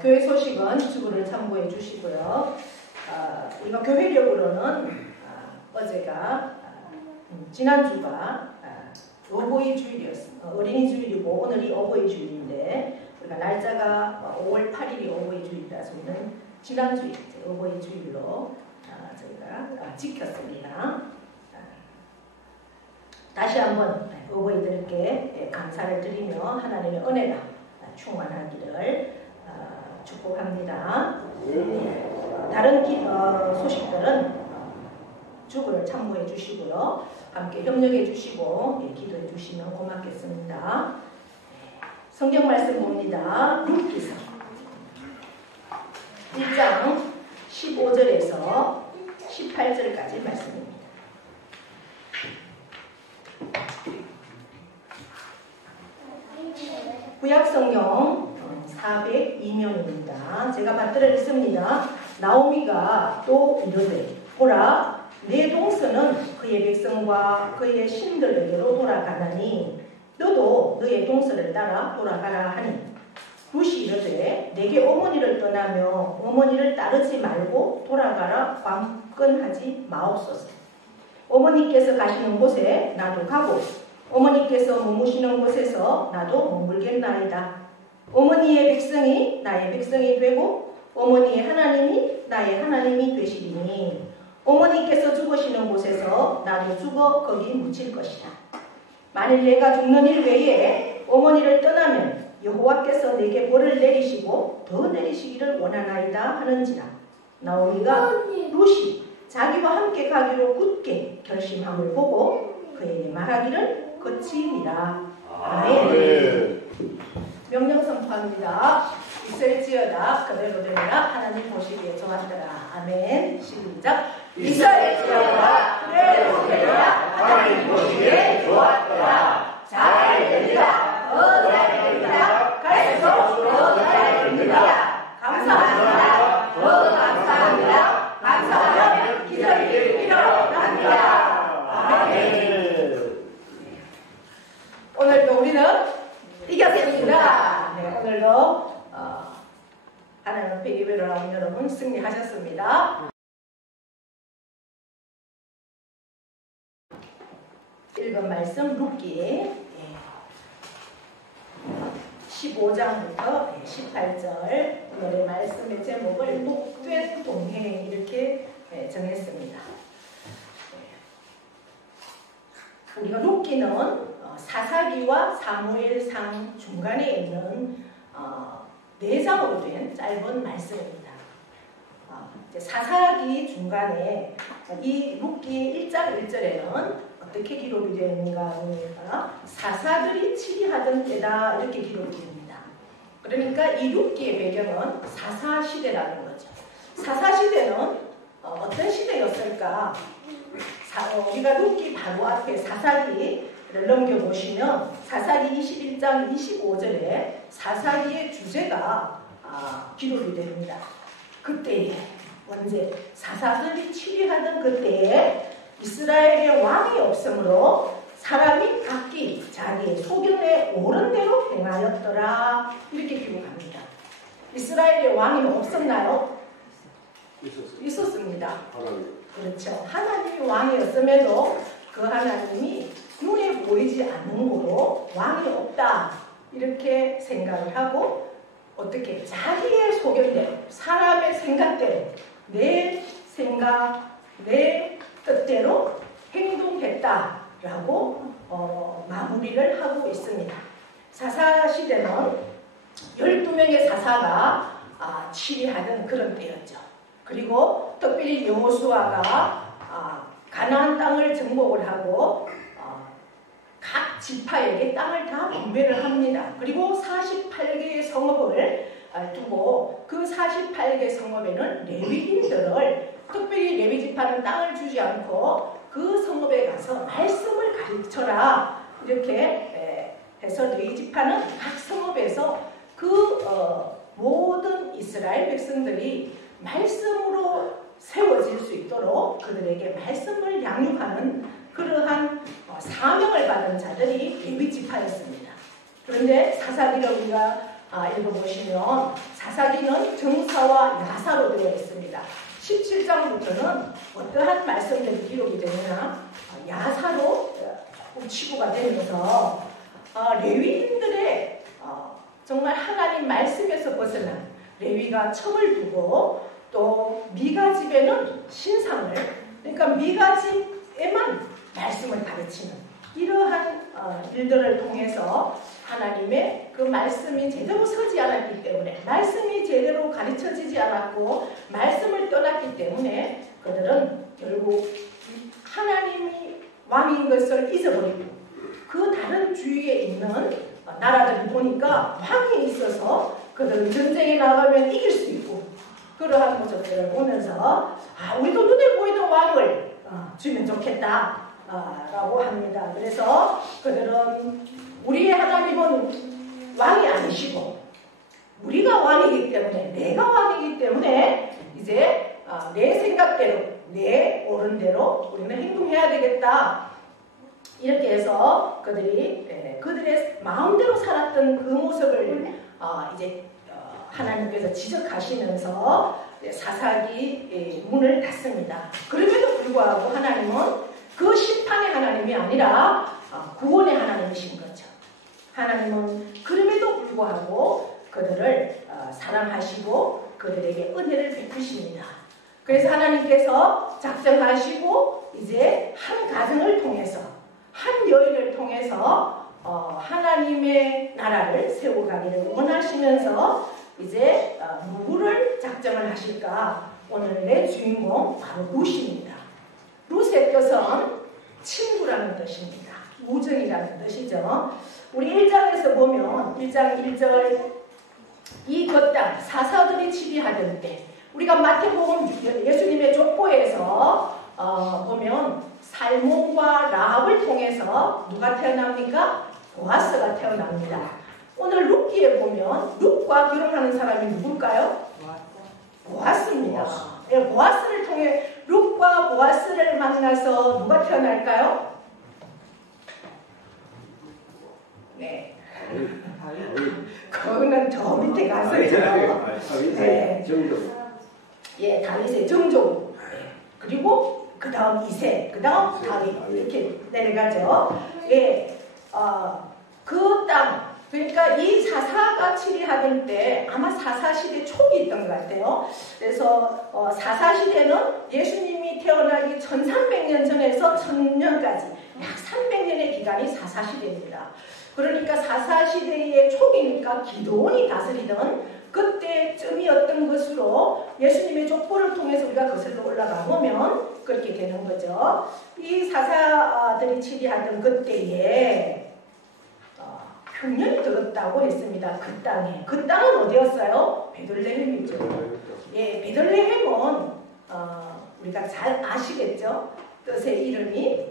교회 소식은 주부를 참고해 주시고요. 우리가 교회력으로는 어제가 지난주가 어버이 주일이었습니다. 어린이 주일이고 오늘이 어버이 주일인데 우리가 날짜가 5월 8일이 어버이 주일이라서 우리는 지난주에 어버이 주일로 저희가 지켰습니다. 다시 한번 어버이들께 감사를 드리며 하나님의 은혜가 충만하기를 축복합니다. 다른 소식들은 주부를 참고해 주시고요. 함께 협력해 주시고 기도해 주시면 고맙겠습니다. 성경 말씀 봅니다. 룻기서 1장 15절에서 18절까지 말씀입니다. 구약성경 402면입니다. 제가 받들어 읽습니다. 나오미가 또 이르되 보라 내 동서는 그의 백성과 그의 신들에게로 돌아가나니 너도 너의 동서를 따라 돌아가라 하니 룻이 이르되 내게 어머니를 떠나며 어머니를 따르지 말고 돌아가라 관건하지 마옵소서. 어머니께서 가시는 곳에 나도 가고 어머니께서 머무시는 곳에서 나도 머물겠나이다. 어머니의 백성이 나의 백성이 되고 어머니의 하나님이 나의 하나님이 되시리니 어머니께서 죽으시는 곳에서 나도 죽어 거기 묻힐 것이다. 만일 내가 죽는 일 외에 어머니를 떠나면 여호와께서 내게 벌을 내리시고 더 내리시기를 원하나이다 하는지라. 나오미가 룻이 자기와 함께 가기로 굳게 결심함을 보고 그에게 말하기를 거치니라. 아멘. 명령 선포합니다. 있을지어다 그대로 되리라. 하나님 보시기에 좋았더라. 아멘. 시작. 있을지어다 그대로 되리라. 하나님 보시기에 좋았더라. 잘 되리라. 더 잘 되리라. 갈수록 더 잘 됩니다. 감사합니다. 더 감사합니다. 감사하면 기적이 일어납니다. 아멘. 오늘도 우리는 이겼습니다. 네, 오늘도 하나님 앞에 예배를 나온 여러분 승리하셨습니다. 읽은 말씀 룻기 15장부터 18절 오늘의 말씀의 제목을 목된 동행 이렇게 정했습니다. 우리가 룻기는 사사기와 사무엘상 중간에 있는 4장으로 된 짧은 말씀입니다. 사사기 중간에 이 룻기 1장 1절에는 어떻게 기록이 되어 있는가 하니까 사사들이 치리하던 때다 이렇게 기록이 됩니다. 그러니까 이 룻기의 배경은 사사시대라는 거죠. 사사시대는 어떤 시대였을까? 우리가 룻기 바로 앞에 사사기를 넘겨보시면 사사기 21장 25절에 사사기의 주제가 기록이 됩니다. 그때에 언제 사사들이 치리하던 그때에 이스라엘의 왕이 없으므로 사람이 각기 자기의 소견에 옳은 대로 행하였더라 이렇게 기록합니다. 이스라엘의 왕이 없었나요? 있었습니다. 그렇죠. 하나님이 왕이었음에도 그 하나님이 눈에 보이지 않는 거로 왕이 없다 이렇게 생각을 하고 어떻게 자기의 소견대로 사람의 생각대로 내 생각 내 뜻대로 행동했다라고 마무리를 하고 있습니다. 사사시대는 12명의 사사가 치리하던 그런 때였죠. 그리고 특별히 여호수아가 가나안 땅을 정복을 하고 각 지파에게 땅을 다 분배를 합니다. 그리고 48개의 성읍을 두고 그 48개 성읍에는 레위인들을 특별히 레위 지파는 땅을 주지 않고 그 성읍에 가서 말씀을 가르쳐라 이렇게 해서 레위 지파는 각 성읍에서 그 모든 이스라엘 백성들이 말씀으로 세워질 수 있도록 그들에게 말씀을 양육하는 그러한 사명을 받은 자들이 레위 지파였습니다. 그런데 사사기를 우리가 읽어보시면 사사기는 정사와 야사로 되어 있습니다. 17장부터는 어떠한 말씀들이 기록이 되느냐, 야사로 조금 치부가 되면서 레위인들의 정말 하나님 말씀에서 벗어난 레위가 첩을 두고 또 미가 집에는 신상을, 그러니까 미가 집에만 말씀을 가르치는 이러한 일들을 통해서 하나님의 그 말씀이 제대로 서지 않았기 때문에, 말씀이 제대로 가르쳐지지 않았고 말씀을 떠났기 때문에 그들은 결국 하나님이 왕인 것을 잊어버리고 그 다른 주위에 있는 나라들을 보니까 왕이 있어서 그들은 전쟁에 나가면 이길 수 있고 그러한 모습들을 보면서 우리도 눈에 보이는 왕을 주면 좋겠다 라고 합니다. 그래서 그들은 우리의 하나님은 왕이 아니시고 우리가 왕이기 때문에, 내가 왕이기 때문에 이제 내 생각대로, 내 옳은 대로 우리는 행동해야 되겠다. 이렇게 해서 그들의 마음대로 살았던 그 모습을 이제 하나님께서 지적하시면서 사사기 문을 닫습니다. 그럼에도 불구하고 하나님은 그 심판의 하나님이 아니라 구원의 하나님이신 거죠. 하나님은 그럼에도 불구하고 그들을 사랑하시고 그들에게 은혜를 베푸십니다. 그래서 하나님께서 작정하시고 이제 한 가정을 통해서, 한 여인을 통해서 하나님의 나라를 세워가기를 원하시면서 이제 누구를 작정을 하실까? 오늘의 주인공 바로 룻입니다. 룻의 뜻은 친구라는 뜻입니다. 우정이라는 뜻이죠. 우리 1장에서 보면 1장 1절 이 겉땅 사사들이 치리하던 때, 우리가 마태복음 예수님의 족보에서 보면 살몬과 라합을 통해서 누가 태어납니까? 보아스가 태어납니다. 오늘 룻기에 보면 룻과 결혼하는 사람이 누굴까요? 보아스입니다. 보아스를 통해 룻과 보아스를 만나서 누가 태어날까요? 네. 그거는 저 밑에 가서죠. 네. 예, 다윗의 정종. 그리고 그 다음 이세, 그 다음 다윗 이렇게 내려가죠. 예, 그 땅, 그러니까 이 사사가 치리하던 때 아마 사사시대 초기 있던 것 같아요. 그래서 사사시대는 예수님이 태어나기 1300년 전에서 1000년까지 약 300년의 기간이 사사시대입니다. 그러니까 사사시대의 초기니까 기드온이 다스리던 그때쯤이었던 것으로 예수님의 족보를 통해서 우리가 거슬러 올라가 보면 그렇게 되는 거죠. 이 사사들이 치리하던 그때에 흉년이 들었다고 했습니다. 그 땅에. 그 땅은 어디였어요? 베들레헴이죠. 예, 베들레헴은 우리가 잘 아시겠죠? 뜻의 이름이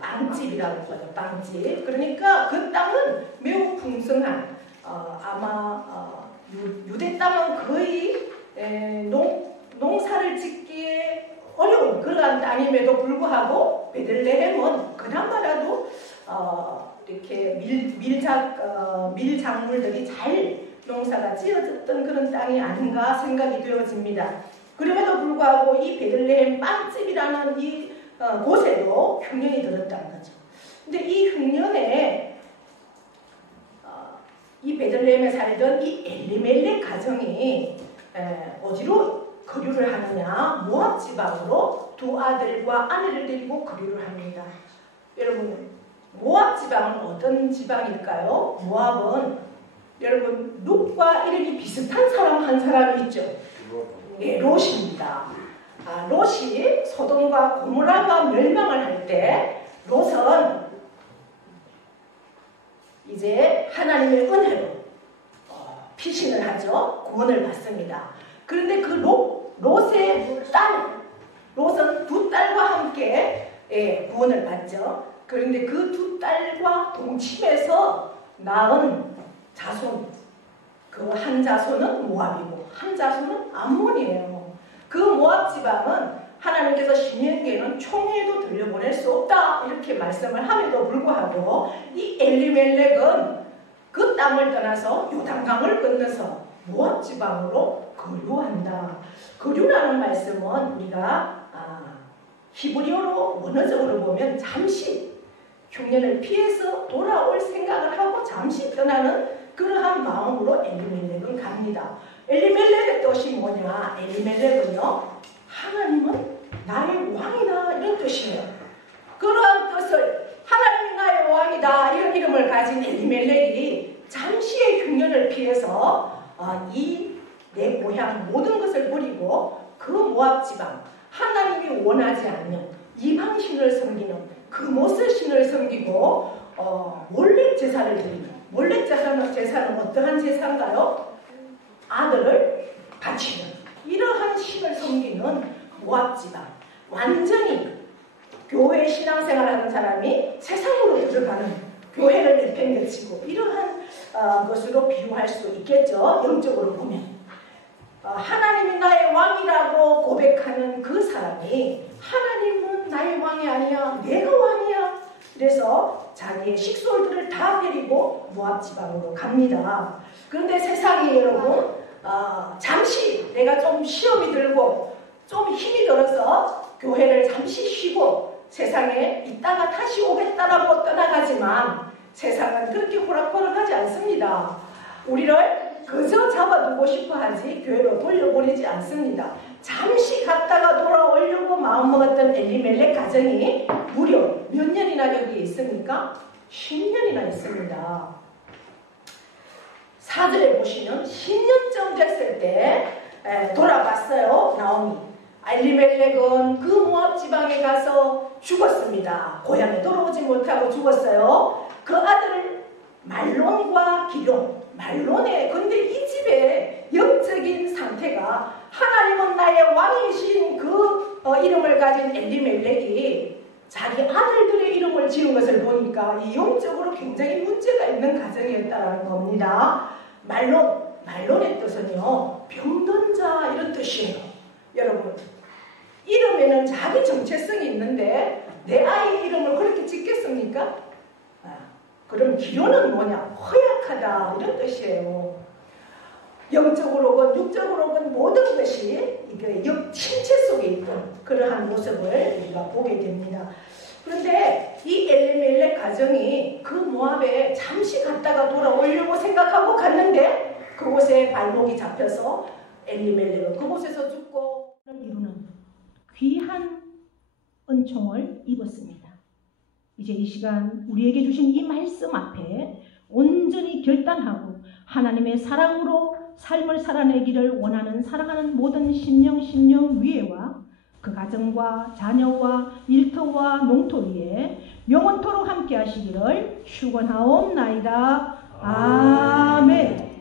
빵집이라고 하죠. 빵집. 그러니까 그 땅은 매우 풍성한 아마 유대 땅은 거의 농사를 짓기에 어려운 그러한 땅임에도 불구하고 베들레헴은 그나마라도 이렇게 밀작물들이 잘 농사가 지어졌던 그런 땅이 아닌가 생각이 되어집니다. 그럼에도 불구하고 이 베들레헴 빵집이라는 이 곳에도 흉년이 들었다는 거죠. 근데 이 흉년에 이 베들레헴에 살던 이 엘리멜렉 가정이 어디로 거류를 하느냐? 모압 지방으로 두 아들과 아내를 데리고 거류를 합니다. 여러분, 모압 지방은 어떤 지방일까요? 모압은 여러분 룻과 이름이 비슷한 사람 한 사람이 있죠. 네, 롯입니다. 롯이 소돔과 고모라가 멸망을 할 때 롯은 이제 하나님의 은혜로 피신을 하죠. 구원을 받습니다. 그런데 그 롯의 딸, 롯은 두 딸과 함께 구원을 받죠. 그런데 그 두 딸과 동침해서 낳은 자손, 그 한 자손은 모압이고 한 자손은 암몬이에요. 그 모압 지방은 하나님께서 신명기에는 총회도 들려보낼 수 없다 이렇게 말씀을 함에도 불구하고 이 엘리멜렉은 그 땅을 떠나서 요단강을 건너서 모압 지방으로 거류한다. 거류라는 말씀은 우리가 히브리어로 원어적으로 보면 잠시 흉년을 피해서 돌아올 생각을 하고 잠시 떠나는 그러한 마음으로 엘리멜렉은 갑니다. 엘리멜렉의 뜻이 뭐냐? 엘리멜렉은요, 하나님은 나의 왕이다 이런 뜻이에요. 그러한 뜻을 하나님이 나의 왕이다 이런 이름을 가진 엘리멜렉이 잠시의 흉년을 피해서 이 내 고향 모든 것을 버리고 그 모압 지방 하나님이 원하지 않는 이방신을 섬기는 금오슬 신을 섬기고 몰렉 제사를 드리는, 몰렉 제사는 어떠한 제사인가요? 아들을 바치는 이러한 신을 섬기는 모압 지방, 완전히 교회 신앙생활하는 사람이 세상으로 들어가는 교회를 내팽개치고 이러한 것으로 비유할 수 있겠죠. 영적으로 보면 하나님이 나의 왕이라고 고백하는 그 사람이 하나님은 나의 왕이 아니야, 내가 왕이야. 그래서 자기의 식솔들을 다 데리고 모압 지방으로 갑니다. 그런데 세상에 여러분 잠시 내가 좀 시험이 들고 좀 힘이 들어서 교회를 잠시 쉬고 세상에 있다가 다시 오겠다라고 떠나가지만 세상은 그렇게 호락호락하지 않습니다. 우리를 그저 잡아두고 싶어하지 교회로 돌려보내지 않습니다. 잠시 갔다가 돌아오려고 마음먹었던 엘리멜렉 가정이 무려 몇 년이나 여기에 있습니까? 10년이나 있습니다. 4절에 보시면 10년쯤 됐을 때 돌아갔어요. 나오미. 엘리멜렉은 그 모압 지방에 가서 죽었습니다. 고향에 돌아오지 못하고 죽었어요. 그 아들 말론과 기룡, 말론에 근데 이 집의 영적인 상태가 하나님은 나의 왕이신 그 이름을 가진 엘리멜렉이 자기 아들들의 이름을 지은 것을 보니까 이 영적으로 굉장히 문제가 있는 가정이었다는 겁니다. 말론의 뜻은요, 병든 자 이런 뜻이에요. 여러분, 이름에는 자기 정체성이 있는데 내 아이 이름을 그렇게 짓겠습니까? 그럼 기료는 뭐냐? 허약하다 이런 뜻이에요. 영적으로건 육적으로건 모든 것이 이게 신체 속에 있던 그러한 모습을 우리가 보게 됩니다. 그런데 이 엘리멜렉 가정이 그 모압에 잠시 갔다가 돌아오려고 생각하고 갔는데 그곳에 발목이 잡혀서 엘리멜렉은 그곳에서 죽고 이루는 귀한 은총을 입었습니다. 이제 이 시간 우리에게 주신 이 말씀 앞에 온전히 결단하고 하나님의 사랑으로 삶을 살아내기를 원하는 사랑하는 모든 심령 위에와 그 가정과 자녀와 일터와 농토 위에 영원토록 함께 하시기를 축원하옵나이다. 아멘.